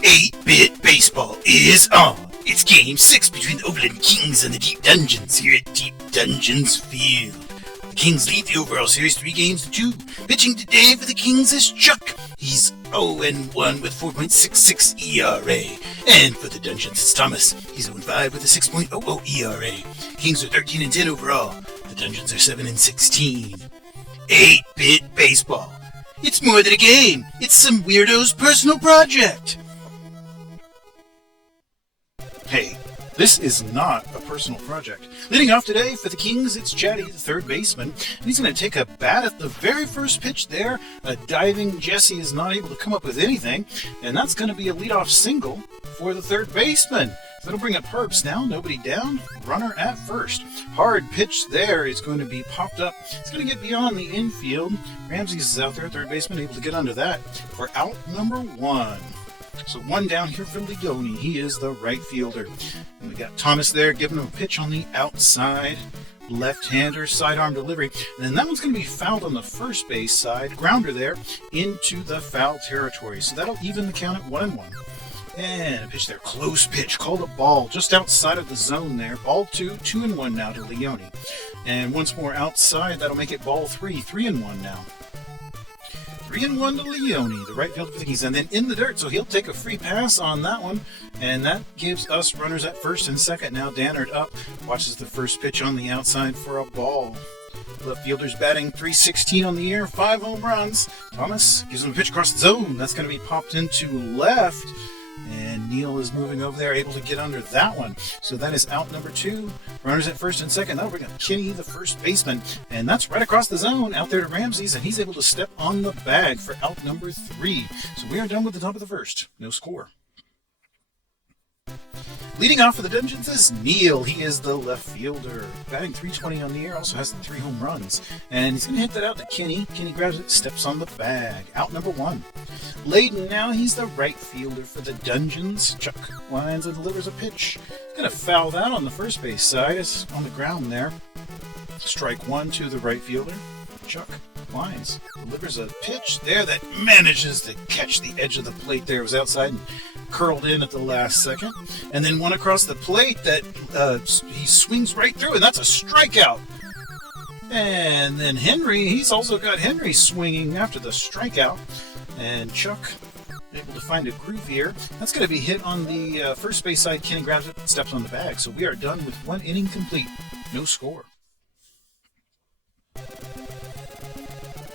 8-bit baseball is on. It's Game 6 between the Overland Kings and the Deep Dungeons here at Deep Dungeons Field. The Kings lead the overall series 3 games to 2. Pitching today for the Kings is Chuck. He's 0-1 with 4.66 ERA. And for the Dungeons it's Thomas. He's 0-5 with a 6.00 ERA. Kings are 13-10 overall. The Dungeons are 7-16. 8-bit baseball. It's more than a game. It's some weirdo's personal project. Hey, this is not a personal project. Leading off today for the Kings, it's Chatty, the third baseman. And he's going to take a bat at the very first pitch there. A diving Jesse is not able to come up with anything. And that's going to be a leadoff single for the third baseman. So that'll bring up Herbst now. Nobody down. Runner at first. Hard pitch there is going to be popped up. It's going to get beyond the infield. Ramses is out there, third baseman, able to get under that for out number 1. So 1 down here for Leone. He is the right fielder. And we got Thomas there giving him a pitch on the outside. Left-hander, sidearm delivery. And then that one's going to be fouled on the first base side. Grounder there into the foul territory. So that'll even the count at 1-1. And a pitch there. Close pitch. Called a ball just outside of the zone there. Ball 2. 2-1 now to Leone. And once more outside. That'll make it ball 3. 3-1 now. 3-1 to Leone, the right fielder for the Kings, and then in the dirt, so he'll take a free pass on that one, and that gives us runners at first and second. Now Dannard up, watches the first pitch on the outside for a ball. Left fielder's batting .316 on the year, 5 home runs. Thomas gives him a pitch across the zone. That's going to be popped into left, and Neal is moving over there, able to get under that one. So that is out number 2. Runners at first and second. That'll bring up Kinney, the first baseman. And that's right across the zone, out there to Ramses, and he's able to step on the bag for out number 3. So we are done with the top of the first. No score. Leading off for the Dungeons is Neal. He is the left fielder. Batting .320 on the year, also has the 3 home runs. And he's going to hit that out to Kinney. Kinney grabs it, steps on the bag. Out number 1. Layden now, he's the right fielder for the Dungeons. Chuck lines and delivers a pitch. Going to foul that on the first base side. It's on the ground there. Strike 1 to the right fielder. Chuck lines, delivers a pitch there that manages to catch the edge of the plate there. It was outside and curled in at the last second. And then one across the plate that he swings right through, and that's a strikeout. And then Henry, he's also got Henry swinging after the strikeout. And Chuck able to find a groove here. That's going to be hit on the first base side. Kenny grabs it, steps on the bag. So we are done with 1 inning complete. No score.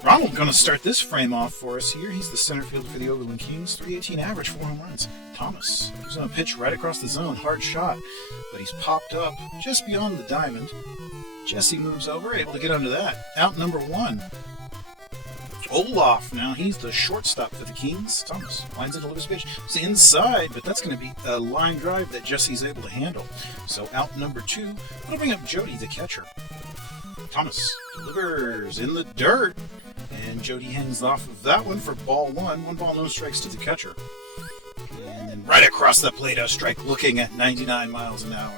Ronald going to start this frame off for us here. He's the center fielder for the Overland Kings. .318 average, 4 home runs. Thomas gives him a pitch right across the zone. Hard shot, but he's popped up just beyond the diamond. Jesse moves over, able to get under that. Out number 1. Olaf now, he's the shortstop for the Kings. Thomas lines and delivers a pitch. It's inside, but that's going to be a line drive that Jesse's able to handle. So out number 2. That'll bring up Jody, the catcher. Thomas delivers in the dirt. And Jody hangs off of that one for ball 1. 1 ball, no strikes to the catcher. And then right across the plate, a strike looking at 99 miles an hour.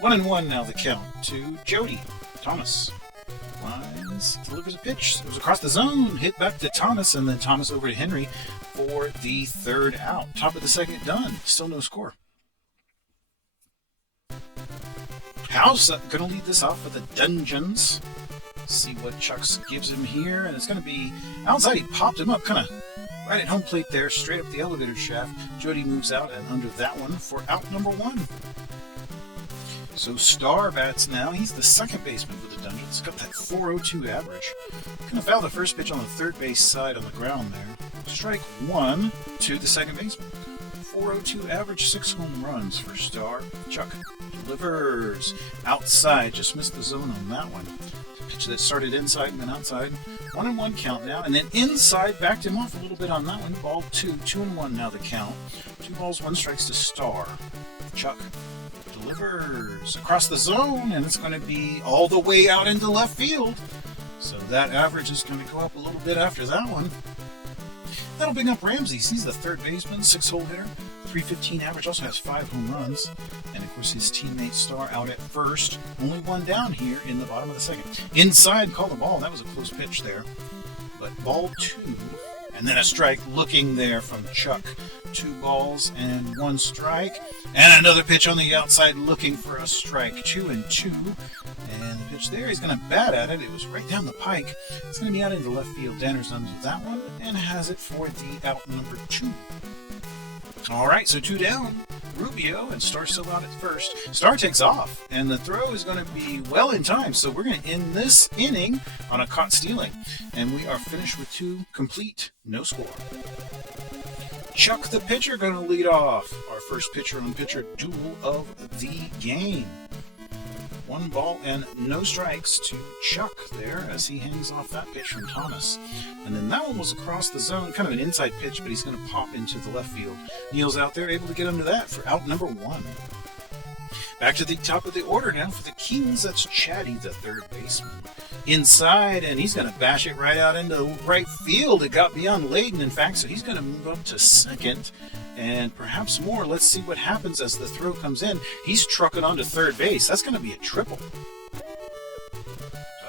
1-1 now the count to Jody. Thomas lines, delivers a pitch. It was across the zone, hit back to Thomas, and then Thomas over to Henry for the 3rd out. Top of the 2nd done. Still no score. House going to lead this off with the Dungeons. See what Chucks gives him here, and it's going to be outside. He popped him up, kind of right at home plate there, straight up the elevator shaft. Jody moves out and under that one for out number 1. So Star bats now. He's the second baseman for the Dungeons. Got that .402 average. Going to foul the first pitch on the third base side on the ground there. Strike 1 to the second baseman. .402 average, 6 home runs for Star. Chuck delivers outside. Just missed the zone on that one. Pitch that started inside and then outside. 1-1 count now, and then inside backed him off a little bit on that one. Ball 2. 2-1 now the count. 2 balls, 1 strikes to Star. Chuck delivers across the zone, and it's going to be all the way out into left field. So that average is going to go up a little bit after that one. That'll bring up Ramses. He's the third baseman, 6-hole hitter. .315 average, also has 5 home runs. And of course his teammate Star out at first. Only 1 down here in the bottom of the 2nd. Inside, call the ball. That was a close pitch there. But ball 2 And then a strike looking there from Chuck. 2 balls and 1 strike. And another pitch on the outside looking for a strike. 2-2. And the pitch there, he's going to bat at it. It was right down the pike. It's going to be out into left field. Danner's done with that one and has it for the out number 2. All right, so 2 down. Rubio and Star still out at first. Star takes off, and the throw is going to be well in time. So we're going to end this inning on a caught stealing. And we are finished with 2 complete, no score. Chuck the pitcher going to lead off. Our first pitcher-on-pitcher duel of the game. 1 ball and no strikes to Chuck there as he hangs off that pitch from Thomas. And then that one was across the zone, kind of an inside pitch, but he's going to pop into the left field. Neal's out there, able to get under that for out number 1. Back to the top of the order now for the Kings. That's Chatty, the third baseman. Inside, and he's going to bash it right out into right field. It got beyond Layden, in fact, so he's going to move up to second. And perhaps more. Let's see what happens as the throw comes in. He's trucking onto third base. That's going to be a triple.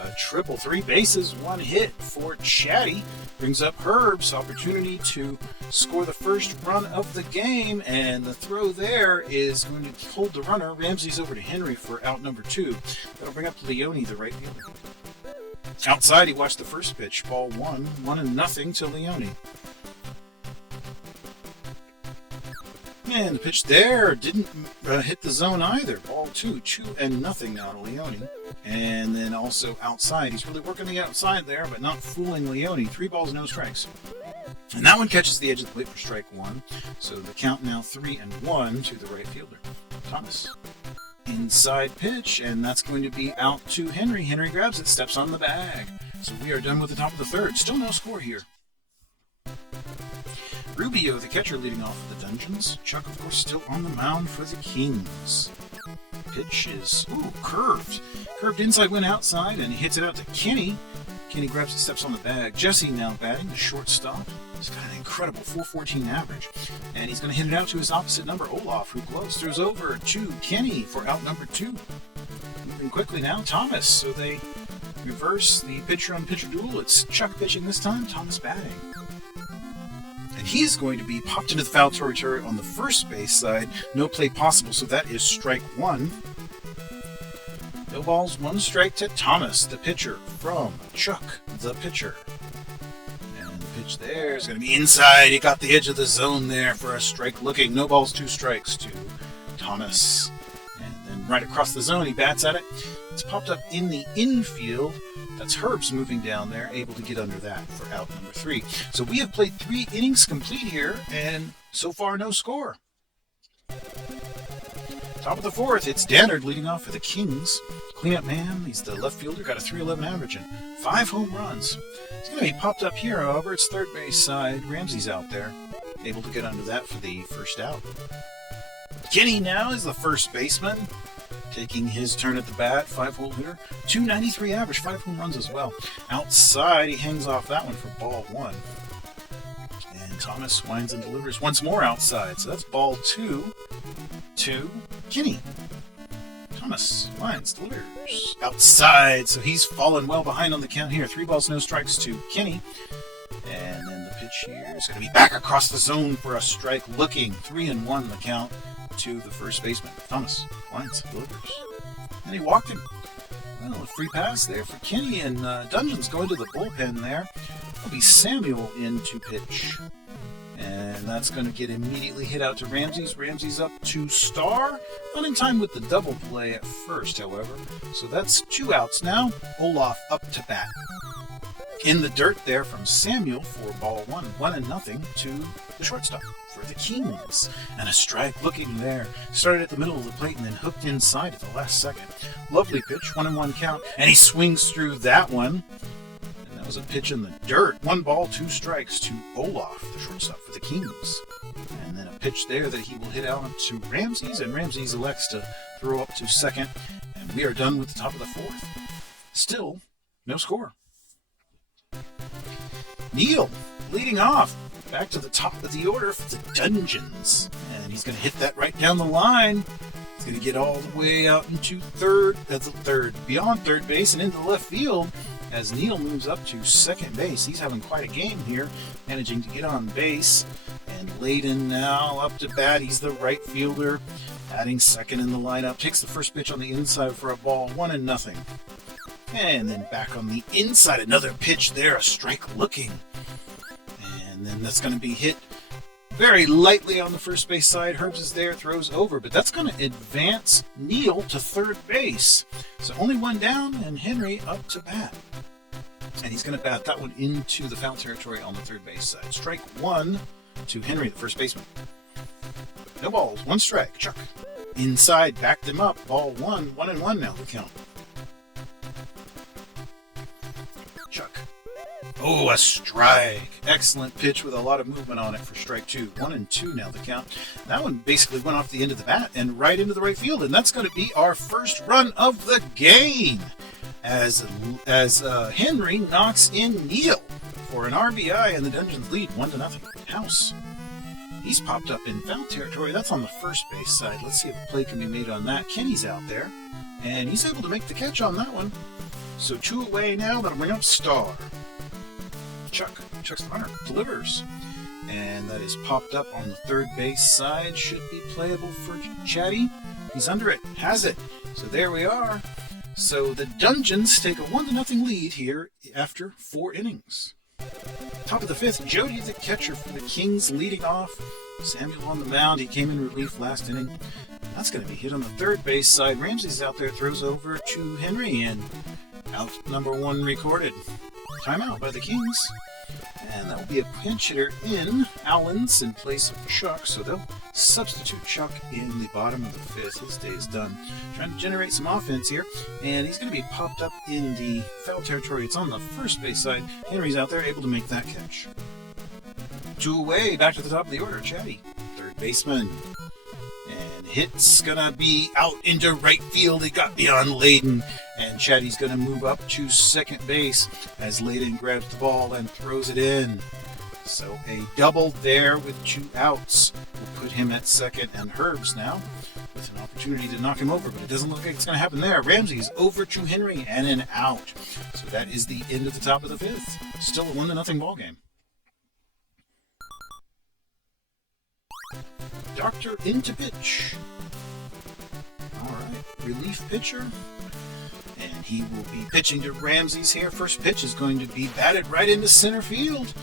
A triple, 3 bases, 1 hit for Chatty. Brings up Herb's opportunity to score the first run of the game. And the throw there is going to hold the runner. Ramsey's over to Henry for out number 2. That'll bring up Leone, the right fielder. Outside, he watched the first pitch. Ball 1, 1-0 to Leone. And the pitch there didn't hit the zone either. Ball 2, 2-0 now to Leone. And then also outside. He's really working the outside there, but not fooling Leone. 3 balls, no strikes. And that one catches the edge of the plate for strike 1. So the count now 3-1 to the right fielder, Thomas. Inside pitch, and that's going to be out to Henry. Henry grabs it, steps on the bag. So we are done with the top of the third. Still no score here. Rubio, the catcher, leading off for the Dungeons. Chuck, of course, still on the mound for the Kings. Pitch is, curved. Curved inside, went outside, and he hits it out to Kenny. Kenny grabs it, steps on the bag. Jesse now batting, the shortstop. He's got an incredible 4.14 average. And he's going to hit it out to his opposite number, Olaf, who gloves. Throws over to Kenny for out number 2. Moving quickly now, Thomas. So they reverse the pitcher-on-pitcher duel. It's Chuck pitching this time, Thomas batting. And he's going to be popped into the foul territory on the first base side. No play possible, so that is strike 1. No balls, 1 strike to Thomas, the pitcher, from Chuck, the pitcher. And the pitch there is going to be inside. He got the edge of the zone there for a strike looking. No balls, 2 strikes to Thomas. And then right across the zone, he bats at it. It's popped up in the infield. That's Herb's moving down there, able to get under that for out number 3. So we have played 3 innings complete here, and so far no score. Top of the 4th, it's Dannard leading off for the Kings. Cleanup man, he's the left fielder, got a 311 average and 5 home runs. He's going to be popped up here, however. It's third base side. Ramsey's out there, able to get under that for the first out. Kenny now is the first baseman, taking his turn at the bat, 5-hole hitter, 293 average, 5 home runs as well. Outside, he hangs off that one for ball 1. And Thomas winds and delivers once more outside. So that's ball 2 to Kenny. Thomas winds, delivers outside. So he's fallen well behind on the count here. 3 balls, no strikes to Kenny. And then the pitch here is going to be back across the zone for a strike looking. 3-1 the count to the first baseman. Thomas winds, delivers. And he walked him. Well, a free pass there for Kenny, and Dungeons going to the bullpen there. It'll be Samuel in to pitch. And that's going to get immediately hit out to Ramsey's. Ramsey's up to Star. Not in time with the double play at first, however. So that's 2 outs now. Olaf up to bat. In the dirt there from Samuel for ball 1. 1-0 to the shortstop for the Kings. And a strike looking there. Started at the middle of the plate and then hooked inside at the last second. Lovely pitch, 1-1 count. And he swings through that one. And that was a pitch in the dirt. 1 ball, 2 strikes to Olaf, the shortstop for the Kings. And then a pitch there that he will hit out to Ramsey's. And Ramsey's elects to throw up to second. And we are done with the top of the 4th. Still, no score. Neal leading off. Back to the top of the order for the Dungeons. And he's going to hit that right down the line. He's going to get all the way out into beyond third base and into the left field. as Neil moves up to second base. He's having quite a game here, managing to get on base. And Layden now up to bat. He's the right fielder, batting second in the lineup. Takes the first pitch on the inside for a ball, 1-0. And then back on the inside, another pitch there, a strike looking. And then that's going to be hit very lightly on the first base side. Herbs is there, throws over, but that's going to advance Neil to third base. So only one down, and Henry up to bat. And he's going to bat that one into the foul territory on the third base side. Strike one to Henry, the first baseman. No balls, one strike. Chuck. Inside, backed him up. Ball one, 1-1 now the count. Chuck. Oh, a strike. Excellent pitch with a lot of movement on it for strike two. 1-2 now the count. That one basically went off the end of the bat and right into the right field, and that's going to be our first run of the game as Henry knocks in Neil for an RBI, and the Dungeons lead 1-0. House. He's popped up in foul territory. That's on the first base side. Let's see if a play can be made on that. Kenny's out there, and he's able to make the catch on that one. So 2 away now. That'll bring up Star. Chuck's the runner. Delivers. And that is popped up on the third base side. Should be playable for Chatty. He's under it. Has it. So there we are. So the Dungeons take a 1-0 lead here after 4 innings. Top of the 5th, Jody the catcher for the Kings leading off. Samuel on the mound. He came in relief last inning. That's going to be hit on the third base side. Ramsey's out there, throws over to Henry, and out number 1 recorded. Timeout by the Kings. And that will be a pinch hitter in Allens in place of Chuck, so they'll substitute Chuck in the bottom of the 5th. His day is done. Trying to generate some offense here, and he's going to be popped up in the foul territory. It's on the first base side. Henry's out there, able to make that catch. 2 away, back to the top of the order. Chatty, third baseman. And hit's going to be out into right field. It got beyond Layden. And Chatty's going to move up to second base as Layden grabs the ball and throws it in. So a double there with 2 outs will put him at second, and Herbs now with an opportunity to knock him over, but it doesn't look like it's going to happen there. Ramsey's over to Henry and an out. So that is the end of the top of the 5th. Still a 1-0 ball game. Doctor into pitch. All right, relief pitcher. And he will be pitching to Ramsey's here. First pitch is going to be batted right into center field.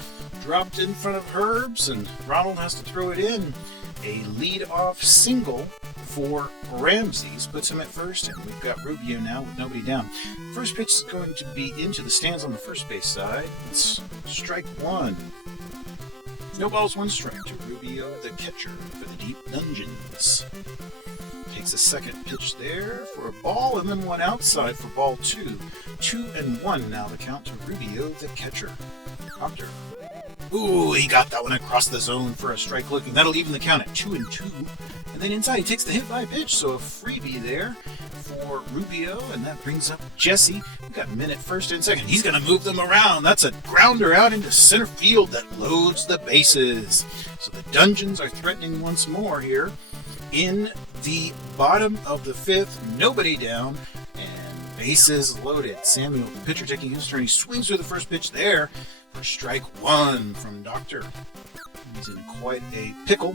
Dropped in front of Herbs, and Ronald has to throw it in. A lead-off single for Ramsey's puts him at first, and we've got Rubio now with nobody down. First pitch is going to be into the stands on the first base side. It's strike 1. No balls, 1 strike to Rubio, the catcher for the Deep Dungeons. Takes a second pitch there for a ball, and then one outside for ball 2. 2-1 now the count to Rubio, the catcher. Doctor. Ooh, he got that one across the zone for a strike looking. That'll even the count at 2-2. And then inside he takes the hit by pitch, so a freebie there for Rubio, and that brings up Jesse. We've got a minute first and second. He's going to move them around. That's a grounder out into center field that loads the bases. So the Dungeons are threatening once more here. In the bottom of the 5th, nobody down, and bases loaded. Samuel, the pitcher, taking his turn. He swings through the first pitch there for strike 1 from Doctor. He's in quite a pickle,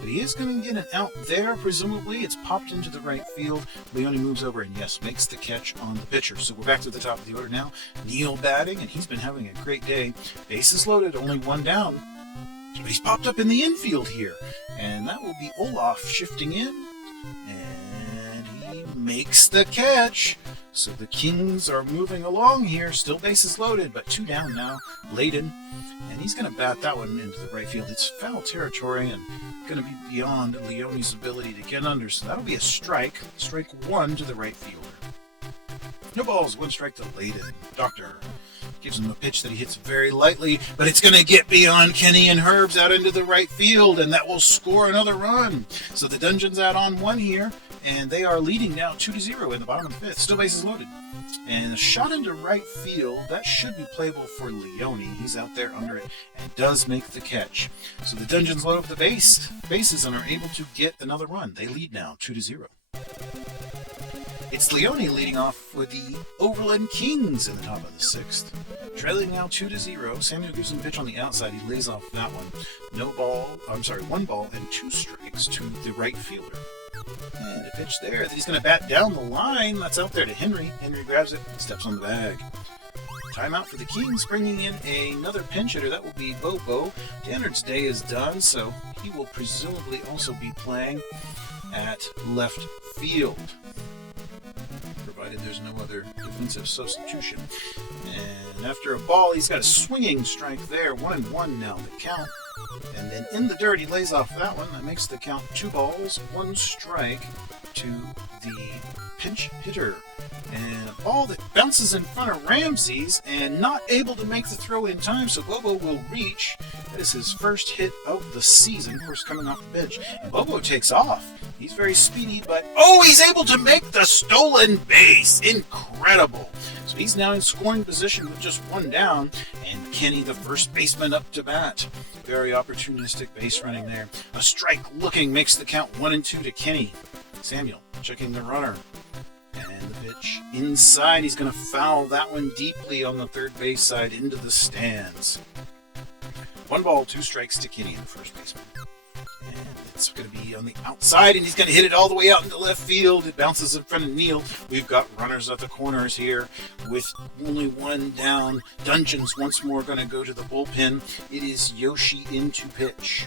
but he is going to get an out there, presumably. It's popped into the right field. Leone moves over and, yes, makes the catch on the pitcher. So we're back to the top of the order now. Neil batting, and he's been having a great day. Bases loaded, only 1 down. But he's popped up in the infield here, and that will be Olaf shifting in, and he makes the catch. So the Kings are moving along here, still bases loaded, but 2 down now. Layden, and he's going to bat that one into the right field. It's foul territory and going to be beyond Leone's ability to get under, so that'll be a strike. Strike 1 to the right fielder. No balls, 1 strike to Layden. Doctor gives him a pitch that he hits very lightly, but it's going to get beyond Kenny and Herbs out into the right field, and that will score another run. So the Dungeons out on 1 here, and they are leading now 2-0 in the bottom of the 5th. Still bases loaded. And a shot into right field, that should be playable for Leone. He's out there under it and does make the catch. So the Dungeons load up the bases and are able to get another run. They lead now 2-0. It's Leone leading off for the Overland Kings in the top of the sixth. Trailing now 2-0. Samuel gives him a pitch on the outside. He lays off that one. One ball and 2 strikes to the right fielder. And a pitch there that he's going to bat down the line. That's out there to Henry. Henry grabs it and steps on the bag. Timeout for the Kings, bringing in another pinch hitter. That will be Bobo. Dannard's day is done, so he will presumably also be playing at left field, provided there's no other defensive substitution. And after a ball, he's got a swinging strike there. 1-1 now the count. And then in the dirt, he lays off that one. That makes the count 2 balls, 1 strike to the pinch hitter. And a ball that bounces in front of Ramsey's and not able to make the throw in time, so Bobo will reach. That is his first hit of the season, of course, coming off the bench. And Bobo takes off. He's very speedy, but he's able to make the stolen base. Incredible. So he's now in scoring position with just 1 down, and Kenny, the first baseman, up to bat. Very opportunistic base running there. A strike looking makes the count 1-2 to Kenny. Samuel checking the runner. And the pitch inside. He's going to foul that one deeply on the third base side into the stands. 1 ball, 2 strikes to Kenny, the first baseman. And it's going to be on the outside, and he's going to hit it all the way out into left field. It bounces in front of Neal. We've got runners at the corners here with only 1 down. Dungeons once more going to go to the bullpen. It is Yoshi in to pitch.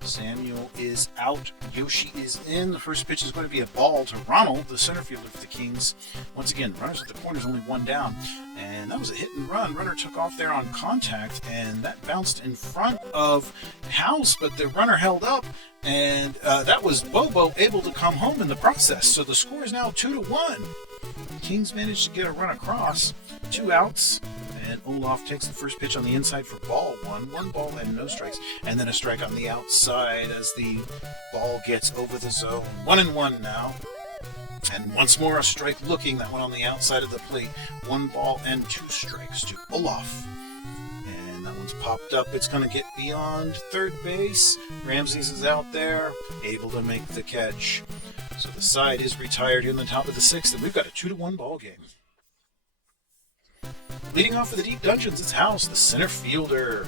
Samuel is out. Yoshi is in. The first pitch is going to be a ball to Ronald, the center fielder for the Kings. Once again, runners at the corners, only 1 down. And that was a hit and run. Runner took off there on contact, and that bounced in front of House, but the runner held up, and that was Bobo able to come home in the process. So the score is now 2-1. Kings managed to get a run across. 2 outs. And Olaf takes the first pitch on the inside for ball 1. 1 ball and no strikes. And then a strike on the outside as the ball gets over the zone. 1-1 now. And once more a strike looking. That one on the outside of the plate. 1 ball and 2 strikes to Olaf. And that one's popped up. It's going to get beyond third base. Ramsey's is out there, able to make the catch. So the side is retired in the top of the 6th. And we've got a 2-1 ball game. Leading off for the Deep Dungeons, it's House, the center fielder.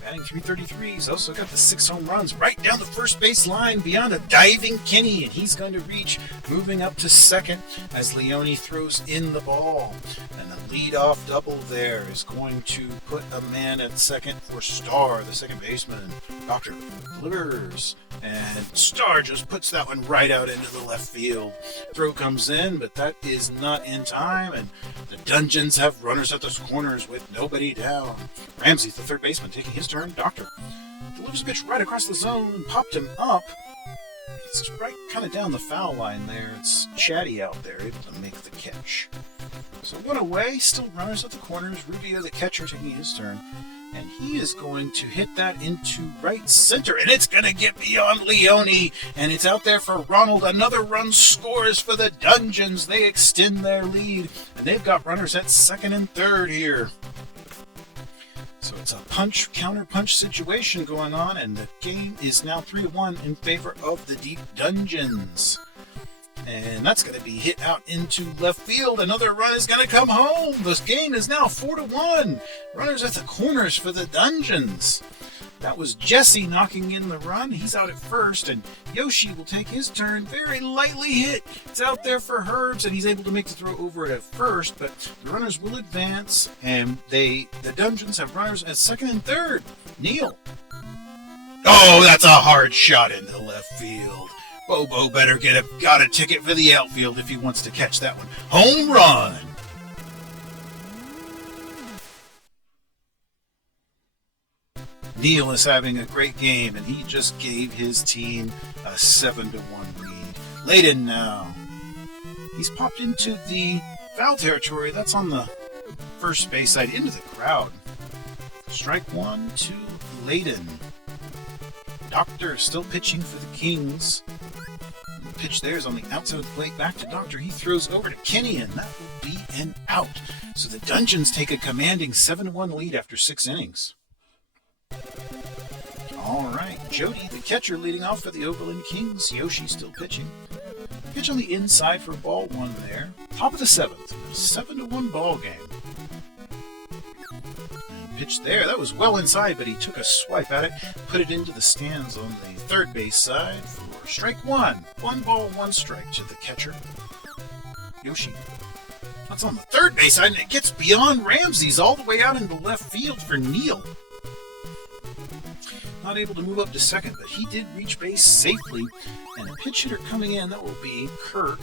Batting .333. He's also got the 6 home runs right down the first base line beyond a diving Kenny, and he's going to reach, moving up to second as Leone throws in the ball. And a leadoff double there is going to put a man at second for Starr, the second baseman. Doctor delivers, and Starr just puts that one right out into the left field. Throw comes in, but that is not in time, and the Dungeons have runners at the corners with nobody down. Ramsey, the third baseman, taking his turn. Doctor delivers a pitch right across the zone and popped him up. It's right kind of down the foul line there. It's Chatty out there, able to make the catch. So 1 away, still runners at the corners. Rubio, the catcher, taking his turn. And he is going to hit that into right center, and it's going to get beyond Leone, and it's out there for Ronald. Another run scores for the Dungeons. They extend their lead, and they've got runners at second and third here. So it's a counter-punch situation going on, and the game is now 3-1 in favor of the Deep Dungeons. And that's going to be hit out into left field. Another run is going to come home. This game is now 4-1. Runners at the corners for the Dungeons. That was Jesse knocking in the run. He's out at first, and Yoshi will take his turn. Very lightly hit. It's out there for Herbs, and he's able to make the throw over it at first, but the runners will advance, and the Dungeons have runners at second and third. Neal. Oh, that's a hard shot into left field. Bobo better got a ticket for the outfield if he wants to catch that one. Home run! Neal is having a great game, and he just gave his team a 7-1 lead. Layden now. He's popped into the foul territory. That's on the first base side, into the crowd. Strike 1 to Layden. Doctor still pitching for the Kings. The pitch there is on the outside of the plate. Back to Doctor. He throws over to Kenny, and that will be an out. So the Dungeons take a commanding 7-1 lead after 6 innings. All right, Jody, the catcher, leading off for the Overland Kings. Yoshi still pitching. Pitch on the inside for ball one there. Top of the seventh. 7-1 ball game. And pitch there. That was well inside, but he took a swipe at it, put it into the stands on the third base side for strike one. 1 ball, 1 strike to the catcher, Yoshi. That's on the third base side, and it gets beyond Ramsey's all the way out into left field for Neal. Not able to move up to second, but he did reach base safely. And a pinch hitter coming in, that will be Kirk.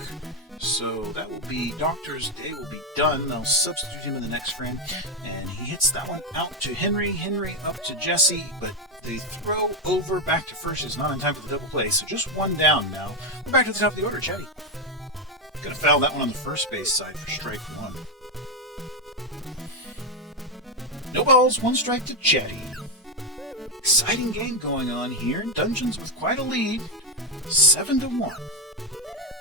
So that will be Doctor's day will be done. They'll substitute him in the next frame. And he hits that one out to Henry. Henry up to Jesse, but the throw over back to first is not in time for the double play. So just 1 down now. We're back to the top of the order, Chatty. Gonna foul that one on the first base side for strike 1. No balls, 1 strike to Chatty. Exciting game going on here. Dungeons with quite a lead. 7-1.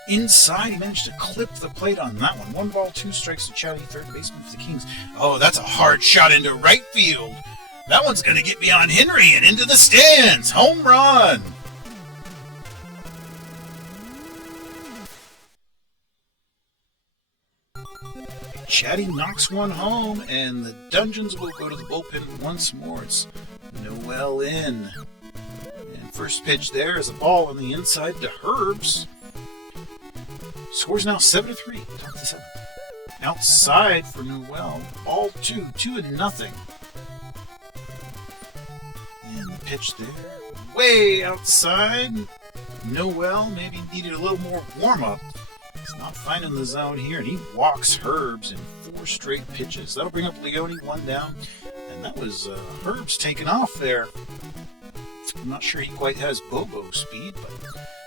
Inside, he managed to clip the plate on that one. 1 ball, 2 strikes to Chatty, third baseman for the Kings. Oh, that's a hard shot into right field. That one's going to get beyond Henry and into the stands. Home run. Chatty knocks one home, and the Dungeons will go to the bullpen once more. It's Noel in. And first pitch there is a ball on the inside to Herbs. Scores now 7-3. Top of the 7th. Outside for Noel. Ball 2. 2-0. And the pitch there. Way outside. Noel maybe needed a little more warm-up. He's not finding the zone here, and he walks Herbs in 4 straight pitches. That'll bring up Leone 1 down. And that was Herbs taking off there. I'm not sure he quite has Bobo speed, but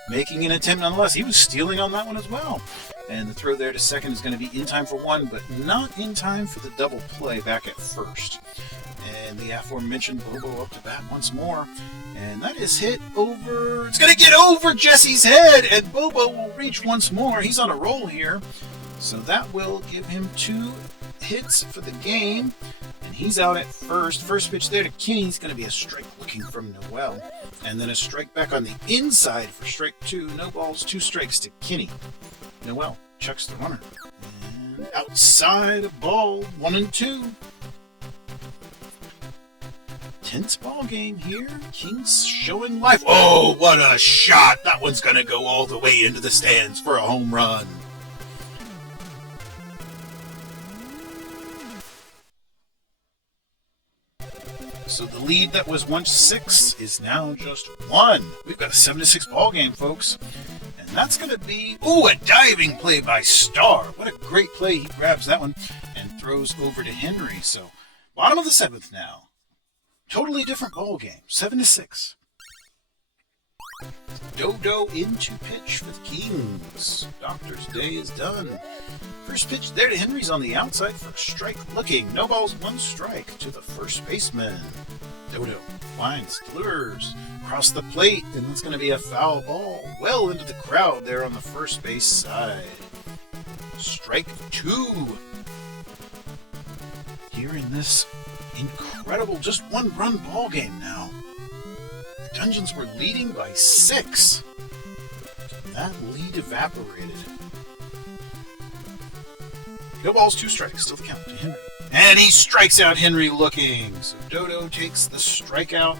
making an attempt nonetheless. He was stealing on that one as well. And the throw there to second is going to be in time for 1, but not in time for the double play back at first. And the aforementioned Bobo up to bat once more. And that is hit over. It's going to get over Jesse's head, and Bobo will reach once more. He's on a roll here. So that will give him 2 hits for the game. And he's out at first. First pitch there to Kinney. He's going to be a strike looking from Noel. And then a strike back on the inside for strike 2. No balls, 2 strikes to Kinney. Noel chucks the runner. And outside a ball, 1-2. Tense ball game here. Kings showing life. Oh, what a shot. That one's going to go all the way into the stands for a home run. So the lead that was once 6 is now just 1. We've got a 7-6 ball game, folks. And that's going to be, a diving play by Starr. What a great play. He grabs that one and throws over to Henry. So bottom of the 7th now. Totally different ball game. 7-6. Dodo into pitch for the Kings. Doctor's day is done. First pitch there to Henry's on the outside for a strike looking. No balls, 1 strike to the first baseman. Dodo winds, delivers across the plate, and that's going to be a foul ball well into the crowd there on the first base side. Strike 2. Here in this incredible just 1-run ball game now. The Dungeons were leading by 6. That lead evaporated. No balls, 2 strikes. Still the count to Henry. And he strikes out Henry looking. So Dodo takes the strikeout.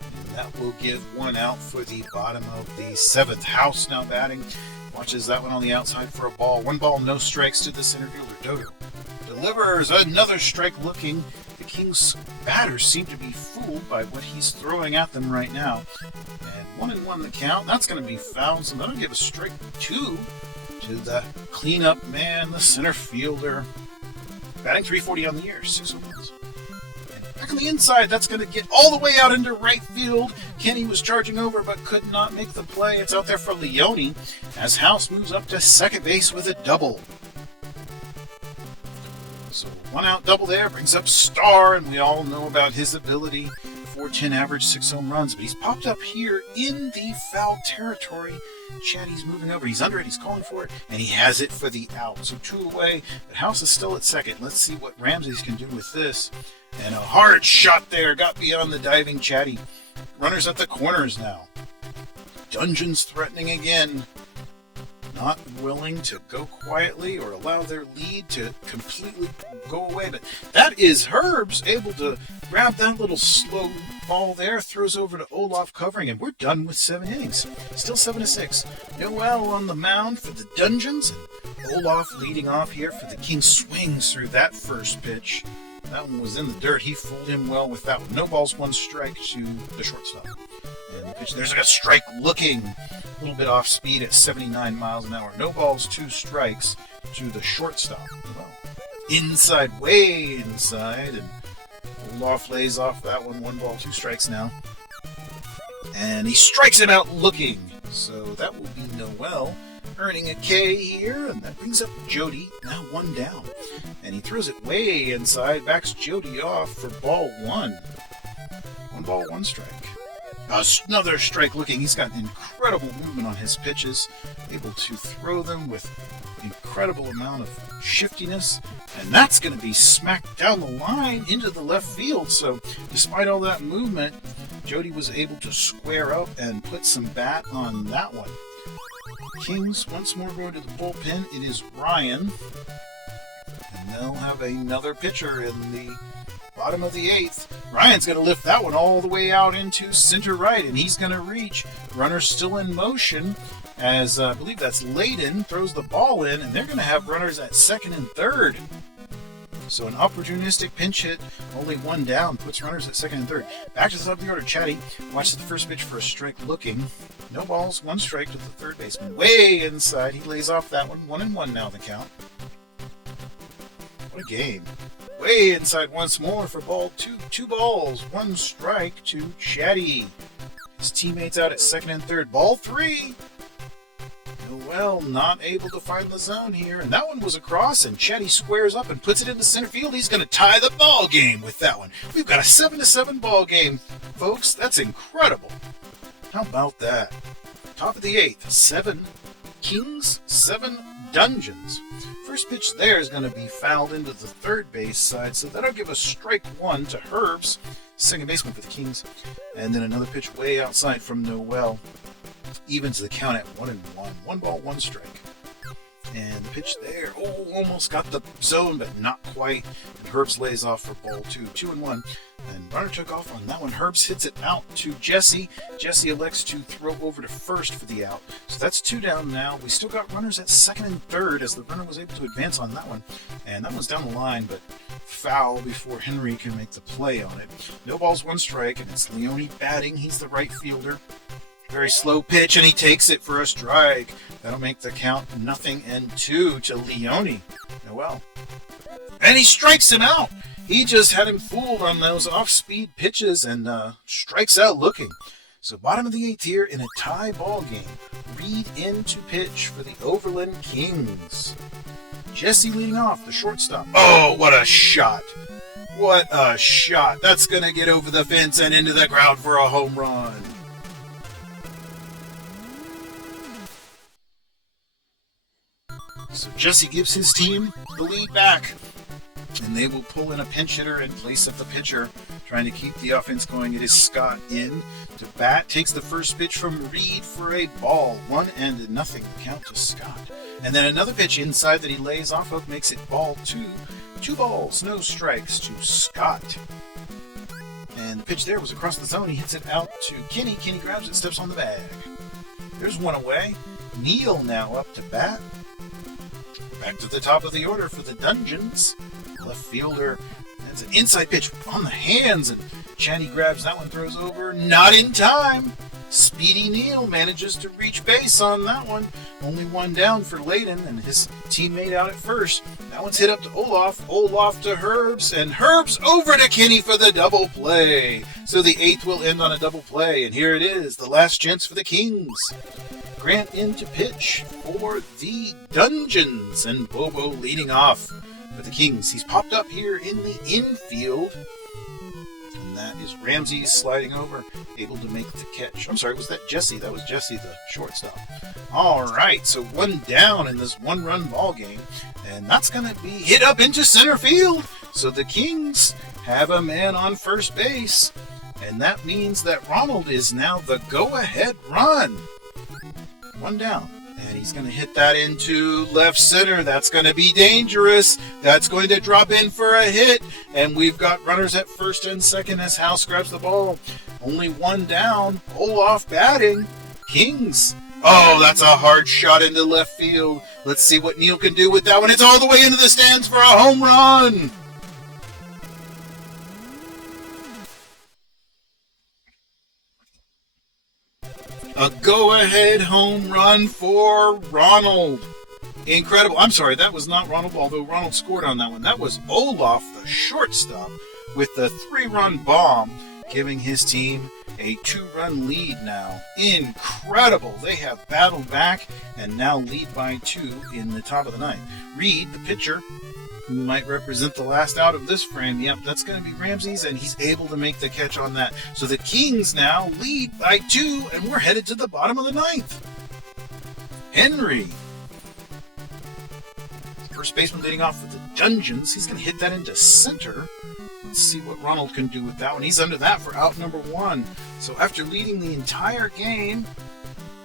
And that will give 1 out for the bottom of the 7th. House now batting. Watches that one on the outside for a ball. 1 ball, no strikes to the center fielder. Dodo delivers another strike looking. The Kings batters seem to be fooled by what he's throwing at them right now. And 1-1 the count. That's going to be fouled, so that'll give a strike 2 to the cleanup man, the center fielder. Batting .340 on the year, 6 home runs. And back on the inside, that's going to get all the way out into right field. Kenny was charging over but could not make the play. It's out there for Leone as House moves up to second base with a double. So 1 out double there brings up Starr, and we all know about his ability. 410 average, 6 home runs, but he's popped up here in the foul territory. Chatty's moving over. He's under it. He's calling for it, and he has it for the out. So 2 away, but House is still at second. Let's see what Ramsey's can do with this. And a hard shot there got beyond the diving Chatty. Runners at the corners now. Dungeons threatening again. not willing to go quietly or allow their lead to completely go away. But that is Herbs able to grab that little slow ball there, throws over to Olaf covering, and we're done with 7 innings. Still 7-6. Noel on the mound for the Dungeons, and Olaf leading off here for the Kings. Swings through that first pitch. That one was in the dirt. He fooled him well with that one. No balls, 1 strike to the shortstop. And the pitch, there's like a strike looking, a little bit off speed at 79 miles an hour. No balls, 2 strikes to the shortstop. Well, inside, way inside, and Olaf lays off that one. 1 ball, 2 strikes now. And he strikes him out looking. So that will be Noel earning a K here, and that brings up Jody, now 1 down. And he throws it way inside, backs Jody off for ball 1. 1 ball, 1 strike. Another strike looking. He's got incredible movement on his pitches, able to throw them with incredible amount of shiftiness, and that's going to be smacked down the line into the left field. So despite all that movement, Jody was able to square up and put some bat on that one. Kings once more going to the bullpen. It is Ryan, and they'll have another pitcher in the bottom of the 8th. Ryan's going to lift that one all the way out into center right, and he's going to reach. Runner still in motion as I believe that's Layden throws the ball in, and they're going to have runners at second and third. So an opportunistic pinch hit, only 1 down, puts runners at second and third. Back to the top of the order, Chatty watches the first pitch for a strike looking. No balls, 1 strike to the third baseman. Way inside, he lays off that one. 1-1 now the count. What a game. Way inside once more for ball 2. 2 balls, 1 strike to Chatty. His teammates out at second and third. Ball 3. Noel not able to find the zone here, and that one was across, and Chatty squares up and puts it into center field. He's going to tie the ball game with that one. We've got a 7-7 ball game, folks. That's incredible. How about that? Top of the 8th, 7 Kings, 7 Dungeons. First pitch there is going to be fouled into the third base side, so that'll give us strike 1 to Herbs, second baseman for the Kings, and then another pitch way outside from Noel. Evens the count at 1-1. 1 ball, 1 strike. And the pitch there, almost got the zone, but not quite. And Herbs lays off for ball 2. 2-1. And runner took off on that one. Herbs hits it out to Jesse. Jesse elects to throw over to first for the out. So that's 2 down now. We still got runners at second and third as the runner was able to advance on that one. And that one's down the line, but foul before Henry can make the play on it. No balls, 1 strike, and it's Leone batting. He's the right fielder. Very slow pitch, and he takes it for a strike. That'll make the count 0-2 to Leone. Noel. And he strikes him out. He just had him fooled on those off-speed pitches and strikes out looking. So bottom of the 8th here in a tie ball game. Reed in to pitch for the Overland Kings. Jesse leading off, the shortstop. Oh, what a shot. What a shot. That's going to get over the fence and into the crowd for a home run. So Jesse gives his team the lead back, and they will pull in a pinch hitter in place of the pitcher, trying to keep the offense going. It is Scott in to bat, takes the first pitch from Reed for a ball, 1-0 count to Scott. And then another pitch inside that he lays off of makes it ball 2. 2 balls, no strikes to Scott. And the pitch there was across the zone. He hits it out to Kenny. Kenny grabs it, steps on the bag. There's 1 away. Neal now up to bat. Back to the top of the order for the Dungeons. Left fielder. That's an inside pitch on the hands, and Chatty grabs that one, throws over. Not in time. Speedy Neal manages to reach base on that one. Only 1 down for Layden and his teammate out at first. That one's hit up to Olaf. Olaf to Herbs, and Herbs over to Kenny for the double play. So the 8th will end on a double play, and here it is, the last chance for the Kings. Grant in to pitch for the Dungeons, and Bobo leading off for the Kings. He's popped up here in the infield, and that is Ramsey sliding over, able to make the catch. I'm sorry, was that Jesse? That was Jesse, the shortstop. All right, so 1 down in this 1-run ball game, and that's going to be hit up into center field. So the Kings have a man on first base, and that means that Ronald is now the go-ahead run. 1 down, And he's going to hit that into left center. That's going to be dangerous. That's going to drop in for a hit. And we've got runners at first and second as House grabs the ball. Only one down. Olaf batting. Kings. Oh, that's a hard shot into left field. Let's see what Neil can do with that one. It's all the way into the stands for a home run. A go-ahead home run for Ronald. Incredible. I'm sorry, that was not Ronald, although Ronald scored on that one. That was Olaf, the shortstop, with the 3-run bomb, giving his team a 2-run lead now. Incredible. They have battled back and now lead by 2 in the top of the ninth. Reed, the pitcher, who might represent the last out of this frame. Yep, that's going to be Ramsey's, and he's able to make the catch on that. So the Kings now lead by 2, and we're headed to the bottom of the ninth. Henry, first baseman leading off with the Dungeons. He's going to hit that into center. Let's see what Ronald can do with that one. He's under that for out number 1. So after leading the entire game,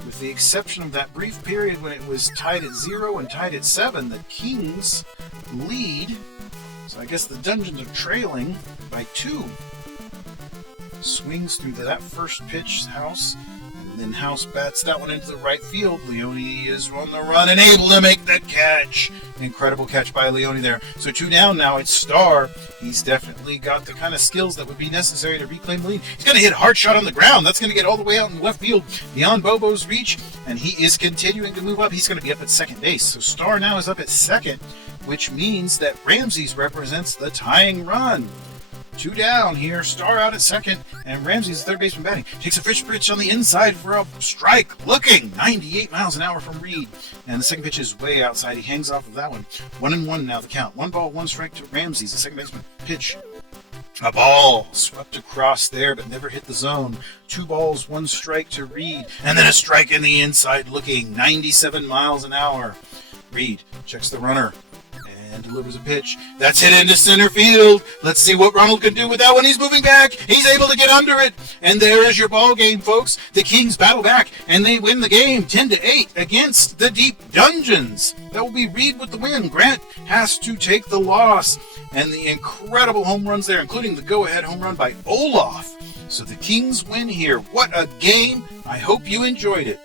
with the exception of that brief period when it was tied at 0 and tied at 7, the Kings lead. So I guess the Dungeons are trailing by 2. Swings through that first pitch, House, and then House bats that one into the right field. Leone is on the run and able to make the catch. Incredible catch by Leone there. So 2 down now. It's Starr. He's definitely got the kind of skills that would be necessary to reclaim the lead. He's going to hit a hard shot on the ground. That's going to get all the way out in left field beyond Bobo's reach, and he is continuing to move up. He's going to be up at second base. So Starr now is up at second, which means that Ramsey's represents the tying run. 2 down here, Starr out at second, and Ramsey's third baseman batting. Takes a fish pitch on the inside for a strike. Looking 98 miles an hour from Reed. And the second pitch is way outside. He hangs off of that one. 1-1 now the count. 1 ball, 1 strike to Ramsey's. The second baseman pitch. A ball swept across there, but never hit the zone. 2 balls, 1 strike to Reed. And then a strike in the inside, looking 97 miles an hour. Reed checks the runner and delivers a pitch. That's hit into center field. Let's see what Ronald can do with that one. He's moving back. He's able to get under it. And there is your ball game, folks. The Kings battle back, and they win the game 10-8 against the Deep Dungeons. That will be Reed with the win. Grant has to take the loss. And the incredible home runs there, including the go-ahead home run by Olaf. So the Kings win here. What a game. I hope you enjoyed it.